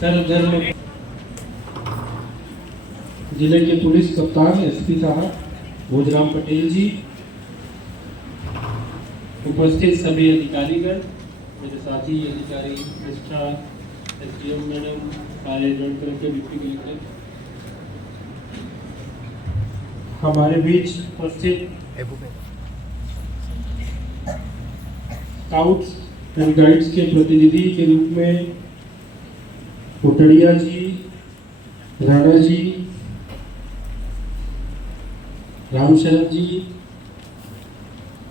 सर्वधर्म जिले के पुलिस कप्तान एसपी साहब भोजराम पटेल जी, उपस्थित सभी अधिकारीगण, मेरे साथी अधिकारी मिस्टर एसडीएम मैडम, सारे जॉइंट कलेक्टर, डिप्टी कलेक्टर, हमारे बीच उपस्थित स्काउट्स एंड गाइड्स के प्रतिनिधि के रूप में कोटड़िया जी, राणा जी, रामशरण जी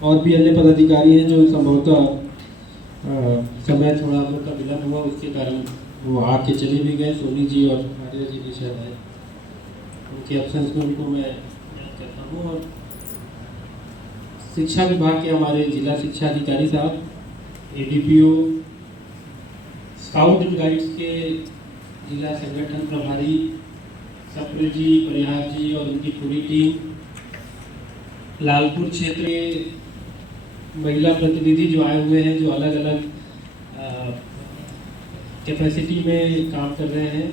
और भी अन्य पदाधिकारी हैं जो संभवतः समय थोड़ा हम लोग का विलम्ब हुआ, उसके कारण वो आके चले भी गए। सोनी जी और आर्या जी भी शायद है, उनके एब्सेंस में उनको मैं याद करता हूँ। और शिक्षा विभाग के हमारे जिला शिक्षा अधिकारी साहब, एडीपीओ, स्काउट एंड गाइड्स के जिला संगठन प्रभारी सप्रे जी, परिहार जी और उनकी पूरी टीम, लालपुर क्षेत्र के महिला प्रतिनिधि जो आए हुए हैं, जो अलग अलग कैपेसिटी में काम कर रहे हैं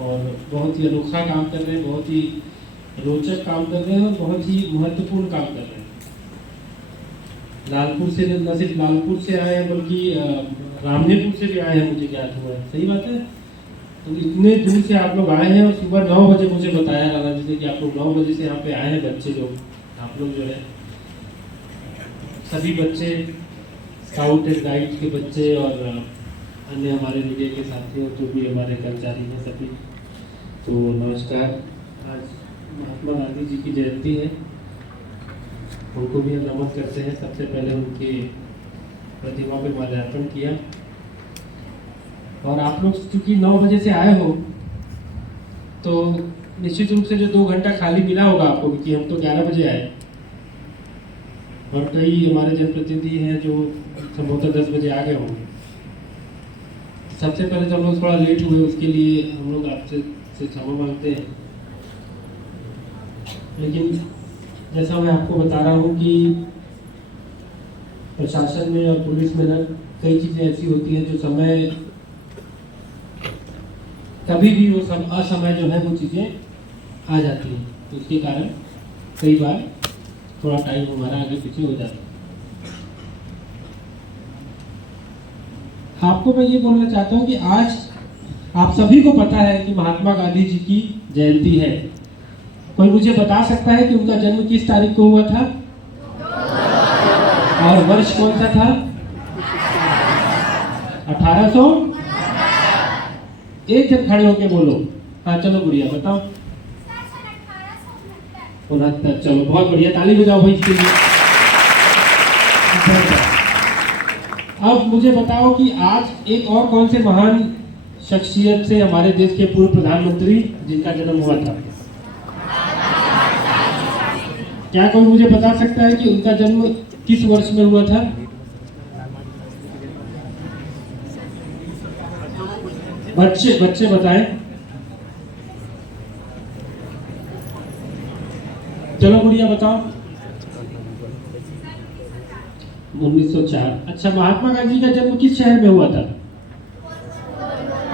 और बहुत ही अनोखा काम कर रहे हैं, बहुत ही रोचक काम कर रहे हैं और बहुत ही महत्वपूर्ण काम कर रहे हैं। लालपुर से न सिर्फ लालपुर से आए हैं बल्कि रामदेवपुर से भी आए हैं, मुझे ज्ञात हुआ है। सही बात है। तो इतने दूर से आप लोग आए हैं और सुबह 9 बजे मुझे बताया राणा जी ने कि आप लोग 9 बजे से यहाँ पे आए हैं। बच्चे लोग, आप लोग जो है सभी बच्चे, स्काउट एंड गाइड के बच्चे और अन्य हमारे मीडिया के साथी और जो भी हमारे कर्मचारी हैं सभी, तो नमस्कार। आज महात्मा गांधी जी की जयंती है, उनको भी हम नमन करते हैं। सबसे पहले उनके प्रतिमा पे माल्यार्पण किया। और आप लोग चूँकि 9 बजे से आए हो तो निश्चित रूप से जो 2 घंटा खाली मिला होगा आपको, क्योंकि हम तो 11 बजे आए और कई हमारे जनप्रतिनिधि हैं जो संभवतः 10 बजे आ गए होंगे। सबसे पहले तो हम लोग थोड़ा लेट हुए, उसके लिए हम लोग आपसे क्षमा मांगते हैं। लेकिन जैसा मैं आपको बता रहा हूँ कि प्रशासन में और पुलिस में ना कई चीज़ें ऐसी होती हैं जो समय कभी भी वो असमय जो है वो चीज़ें आ जाती हैं, तो उसके कारण कई बार थोड़ा टाइम हमारा आगे पीछे हो जाता है। आपको मैं ये बोलना चाहता हूँ कि आज आप सभी को पता है कि महात्मा गांधी जी की जयंती है। कोई मुझे बता सकता है कि उनका जन्म किस तारीख को हुआ था और वर्ष कौन सा था? 1800। एक जन खड़े होके बोलो। हाँ चलो गुड़िया बताओ। 69। चलो बहुत बढ़िया, ताली बजाओ भाई इसके लिए। अब मुझे बताओ कि आज एक और कौन से महान शख्सियत से हमारे देश के पूर्व प्रधानमंत्री जिनका जन्म हुआ था? क्या कोई मुझे बता सकता है कि उनका जन्म किस वर्ष में हुआ था? बच्चे बताएं। चलो गुड़िया बताओ। 1904। अच्छा, महात्मा गांधी का जन्म किस शहर में हुआ था?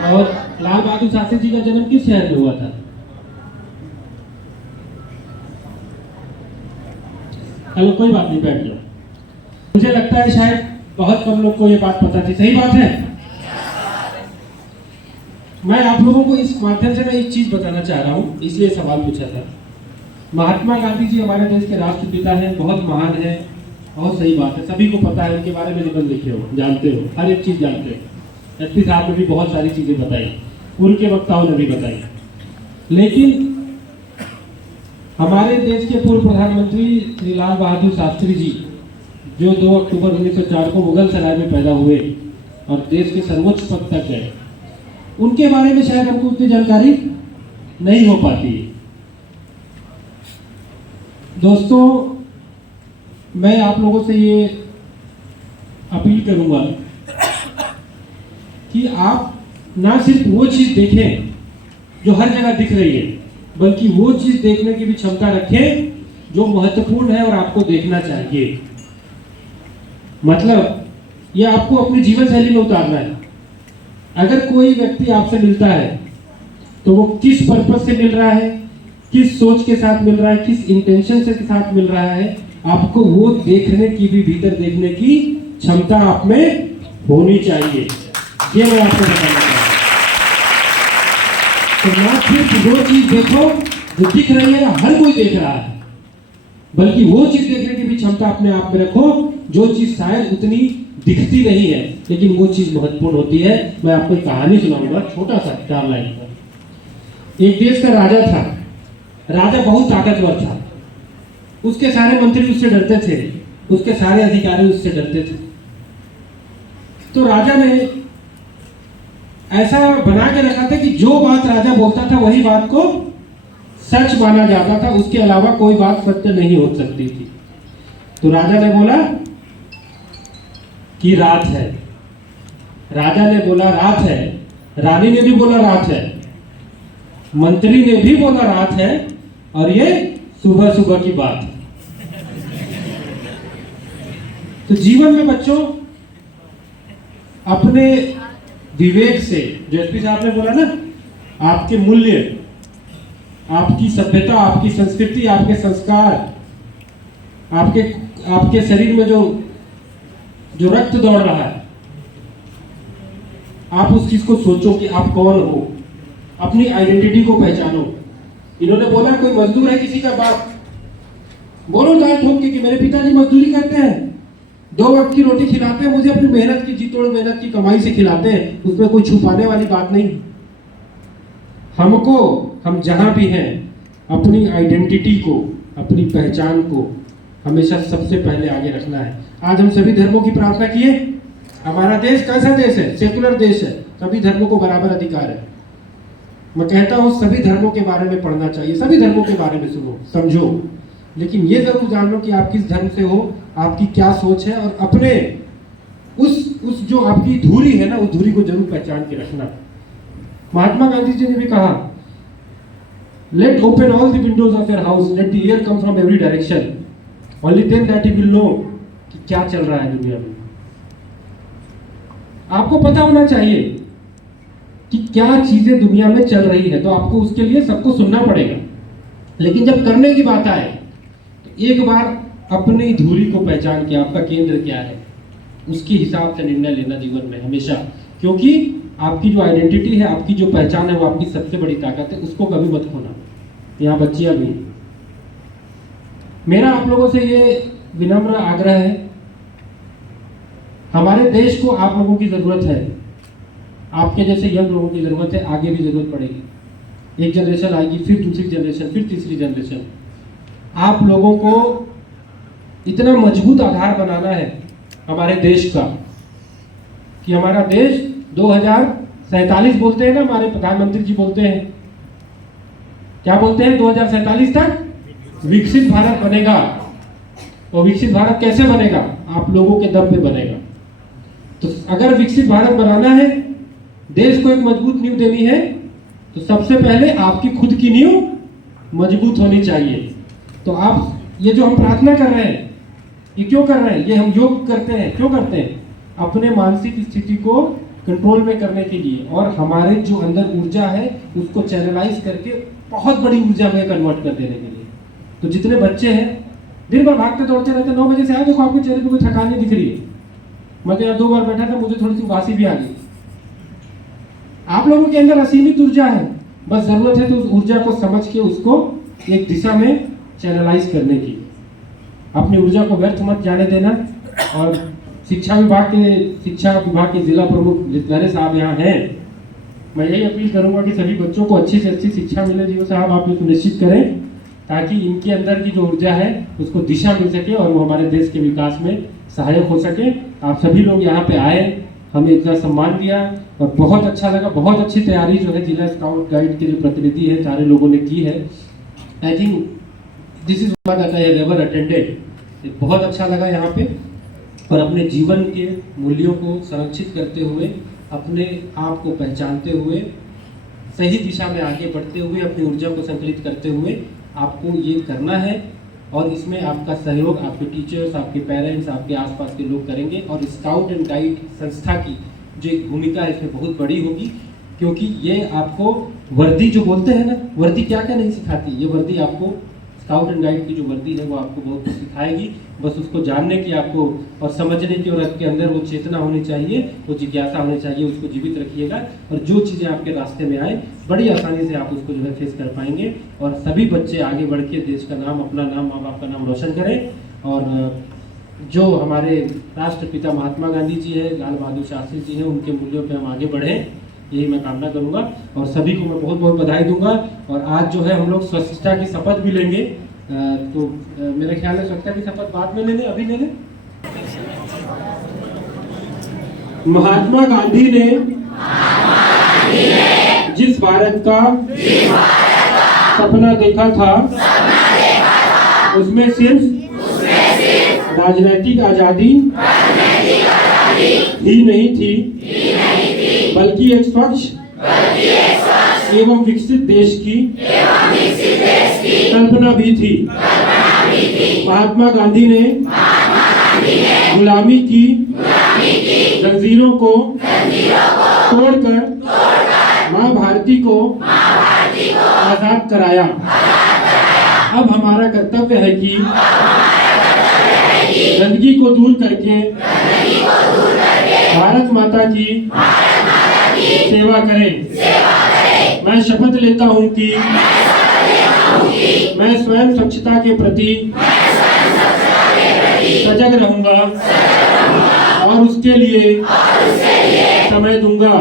और लाल बहादुर शास्त्री जी का जन्म किस शहर में हुआ था? चलो कोई बात नहीं, बैठ जाओ। मुझे लगता है शायद बहुत कम लोग को ये बात पता थी। सही बात है। मैं आप लोगों को इस माध्यम से मैं एक चीज बताना चाह रहा हूँ, इसलिए सवाल पूछा था। महात्मा गांधी जी हमारे देश के राष्ट्रपिता हैं, बहुत महान है, बहुत सही बात है, सभी को पता है, उनके बारे में निबंध लिखे हो, जानते हो, हर एक चीज जानते हो। एसपी साहब ने भी बहुत सारी चीजें बताई, पूर्व के वक्ताओं ने भी बताई। लेकिन हमारे देश के पूर्व प्रधानमंत्री श्री लाल बहादुर शास्त्री जी, जो 2 अक्टूबर 1904 को मुगल सराय में पैदा हुए और देश के सर्वोच्च पद तक गए, उनके बारे में शायद हमको उतनी जानकारी नहीं हो पाती। दोस्तों, मैं आप लोगों से ये अपील करूंगा कि आप ना सिर्फ वो चीज देखें जो हर जगह दिख रही है, बल्कि वो चीज देखने की भी क्षमता रखें जो महत्वपूर्ण है और आपको देखना चाहिए। मतलब ये आपको अपनी जीवन शैली में उतारना है। अगर कोई व्यक्ति आपसे मिलता है तो वो किस पर्पस से मिल रहा है, किस सोच के साथ मिल रहा है, किस इंटेंशन से के साथ मिल रहा है, आपको वो देखने की भी, भीतर देखने की क्षमता आप में होनी चाहिए। ये मैं आपको बताना चाहता हूं। तो ना सिर्फ वो चीज देखो जो दिख रही है, हर कोई देख रहा है, बल्कि वो चीज देखने की भी क्षमता अपने आप में रखो जो चीज शायद उतनी दिखती नहीं है, लेकिन वो चीज महत्वपूर्ण होती है। मैं आपको एक कहानी सुनाऊंगा, छोटा सा 4 लाइन का। एक देश का राजा था। राजा बहुत ताकतवर था, उसके सारे मंत्री उससे डरते थे, उसके सारे अधिकारी उससे डरते थे। तो राजा ने ऐसा बना के रखा था कि जो बात राजा बोलता था वही बात को सच माना जाता था, उसके अलावा कोई बात सत्य नहीं हो सकती थी। तो राजा ने बोला कि रात है, राजा ने बोला रात है, रानी ने भी बोला रात है, मंत्री ने भी बोला रात है, और ये सुबह सुबह की बात है। तो जीवन में बच्चों अपने विवेक से, जो एसपी साहब ने बोला ना, आपके मूल्य, आपकी सभ्यता, आपकी संस्कृति, आपके संस्कार, आपके शरीर में जो रक्त दौड़ रहा है, आप उस चीज को सोचो कि आप कौन हो, अपनी आइडेंटिटी को पहचानो। इन्होंने बोला कोई मजदूर है किसी का बाप, बोलो दाल ठोक के कि मेरे पिताजी मजदूरी करते हैं, 2 वक्त की रोटी खिलाते हैं मुझे, अपनी मेहनत की, जी तोड़ मेहनत की कमाई से खिलाते हैं, उसमें कोई छुपाने वाली बात नहीं। हमको, हम जहां भी हैं, अपनी आइडेंटिटी को, अपनी पहचान को हमेशा सबसे पहले आगे रखना है। आज हम सभी धर्मों की प्रार्थना किए। हमारा देश कैसा देश है? सेकुलर देश है, सभी धर्मों को बराबर अधिकार है। मैं कहता हूं सभी धर्मों के बारे में पढ़ना चाहिए, सभी धर्मों के बारे में सुनो, समझो, लेकिन ये जरूर जान लो कि आप किस धर्म से हो, आपकी क्या सोच है, और अपने उस जो आपकी धुरी है ना, उस धुरी को जरूर पहचान के रखना। महात्मा गांधी जी ने भी कहा, let open all the windows of your house, let the air come from every direction, only then that you will know कि क्या चल रहा है दुनिया में। आपको पता होना चाहिए कि क्या चीजें दुनिया में चल रही है, तो आपको उसके लिए सबको सुनना पड़ेगा। लेकिन जब करने की बात आए तो एक बार अपनी धुरी को पहचान के, आपका केंद्र क्या है, उसके हिसाब से निर्णय लेना जीवन में हमेशा, क्योंकि आपकी जो आइडेंटिटी है, आपकी जो पहचान है, वो आपकी सबसे बड़ी ताकत है, उसको कभी मत खोना। यहाँ बच्चियां भी, मेरा आप लोगों से ये विनम्र आग्रह है, हमारे देश को आप लोगों की जरूरत है, आपके जैसे यंग लोगों की जरूरत है, आगे भी जरूरत पड़ेगी। एक जनरेशन आएगी, फिर दूसरी जनरेशन, फिर तीसरी जनरेशन। आप लोगों को इतना मजबूत आधार बनाना है हमारे देश का कि हमारा देश 2047 बोलते हैं ना, हमारे प्रधानमंत्री जी बोलते हैं, क्या बोलते हैं, 2047 तक विकसित भारत बनेगा। और विकसित भारत कैसे बनेगा? आप लोगों के दम पे बनेगा। तो अगर विकसित भारत बनाना है, देश को एक मजबूत नींव देनी है, तो सबसे पहले आपकी खुद की नींव मजबूत होनी चाहिए। तो आप ये जो हम प्रार्थना कर रहे हैं, ये क्यों कर रहे हैं? ये हम योग करते हैं, क्यों करते हैं? अपने मानसिक स्थिति को कंट्रोल में करने के लिए, और हमारे जो अंदर ऊर्जा है उसको चैनलाइज करके बहुत बड़ी ऊर्जा में कन्वर्ट कर देने के लिए। तो जितने बच्चे हैं दिन भर भागते दौड़ते रहते, 9 बजे से आए, देखो आपके चेहरे पे कोई थकान नहीं दिख रही है। मैं तो यहाँ 2 बार बैठा था, मुझे थोड़ी सी उबासी भी आ गई। आप लोगों के अंदर असीमित ऊर्जा है, बस जरूरत है तो उस ऊर्जा को समझ के उसको एक दिशा में चैनलाइज करने की। अपनी ऊर्जा को व्यर्थ मत जाने देना। और शिक्षा विभाग के जिला प्रमुख जितने साहब यहाँ हैं, मैं यही अपील करूंगा कि सभी बच्चों को अच्छी से अच्छी शिक्षा मिले। जीओ साहब, आप ये सुनिश्चित करें ताकि इनके अंदर की जो ऊर्जा है उसको दिशा मिल सके और वो हमारे देश के विकास में सहायक हो सके। आप सभी लोग यहाँ पे आए, हमें इतना सम्मान दिया और बहुत अच्छा लगा। बहुत अच्छी तैयारी जो है जिला स्काउट गाइड के जो प्रतिनिधि हैं सारे लोगों ने की है। I think this is what I have ever attended. बहुत अच्छा लगा यहाँ पे, और अपने जीवन के मूल्यों को संरक्षित करते हुए, अपने आप को पहचानते हुए, सही दिशा में आगे बढ़ते हुए, अपनी ऊर्जा को संकलित करते हुए आपको ये करना है। और इसमें आपका सहयोग आपके टीचर्स, आपके पेरेंट्स, आपके आसपास के लोग करेंगे। और स्काउट एंड गाइड संस्था की जो एक भूमिका है इसमें बहुत बड़ी होगी, क्योंकि ये आपको वर्दी जो बोलते हैं ना, वर्दी क्या क्या नहीं सिखाती, ये वर्दी आपको स्काउट एंड गाइड की जो वर्दी है वो आपको बहुत कुछ सिखाएगी। बस उसको जानने की आपको और समझने की, और आपके अंदर वो चेतना होनी चाहिए, वो जिज्ञासा होनी चाहिए, उसको जीवित रखिएगा और जो चीज़ें आपके रास्ते में आए बड़ी आसानी से आप उसको जो है फेस कर पाएंगे। और सभी बच्चे आगे बढ़ के देश का नाम, अपना नाम, माँ बाप का नाम रोशन करें। और जो हमारे राष्ट्रपिता महात्मा गांधी जी है, लाल बहादुर शास्त्री जी हैं, उनके मूल्यों पे हम आगे बढ़ें, यही मैं कामना करूंगा। और सभी को मैं बहुत बहुत बधाई दूंगा। और आज जो है हम लोग स्वच्छता की शपथ भी लेंगे, तो मेरे ख्याल में स्वच्छता की शपथ बाद में ले लें, अभी ले लें। महात्मा गांधी ने जिस भारत का सपना देखा था उसमें सिर्फ राजनीतिक आजादी ही नहीं थी, बल्कि एक स्वच्छ एवं विकसित देश की कल्पना भी थी। महात्मा गांधी ने गुलामी की जंजीरों को तोड़कर माँ भारती को आजाद कराया। अब हमारा कर्तव्य है कि गंदगी को दूर करके भारत माता की सेवा करें। मैं शपथ लेता हूं कि मैं स्वयं स्वच्छता के प्रति सजग रहूंगा और उसके लिए समय दूंगा।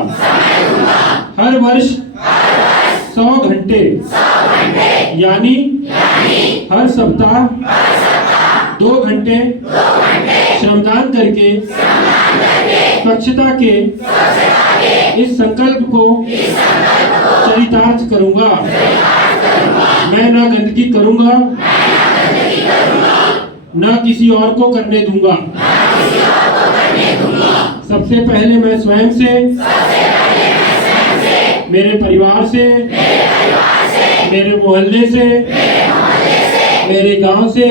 हर वर्ष 100 घंटे यानी हर सप्ताह 2 घंटे श्रमदान करके स्वच्छता के इस संकल्प को चरितार्थ करूंगा। मैं ना गंदगी करूंगा, ना किसी और को करने दूंगा। सबसे पहले मैं स्वयं से, मेरे परिवार से, मेरे मोहल्ले से, मेरे गांव से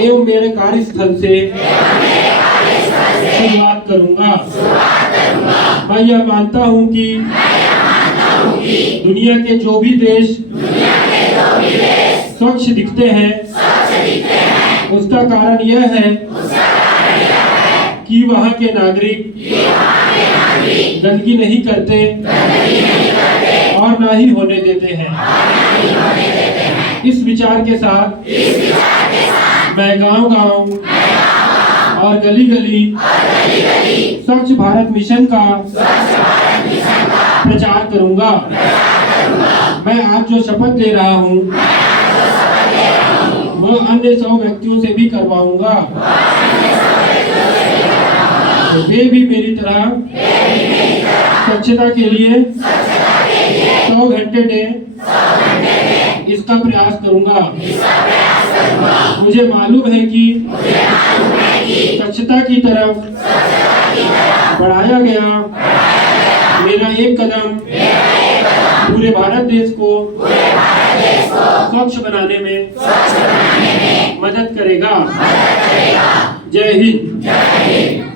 एवं मेरे कार्यस्थल से शुरुआत करूंगा। मैं यह मानता हूं कि दुनिया के जो भी देश स्वच्छ दिखते हैं उसका कारण यह है कि वहां के नागरिक गंदगी नहीं करते और ना ही होने देते हैं। इस विचार के साथ मैं गांव-गांव और गली-गली स्वच्छ भारत मिशन का प्रचार करूंगा। मैं आज जो शपथ ले रहा हूं वह अन्य 100 व्यक्तियों से भी करवाऊंगा। वे भी मेरी तरह स्वच्छता के लिए 100 घंटे दें, इसका प्रयास करूंगा। मुझे मालूम है कि स्वच्छता की तरफ बढ़ाया गया मेरा एक कदम पूरे भारत देश को स्वच्छ बनाने में मदद करेगा। जय हिंद।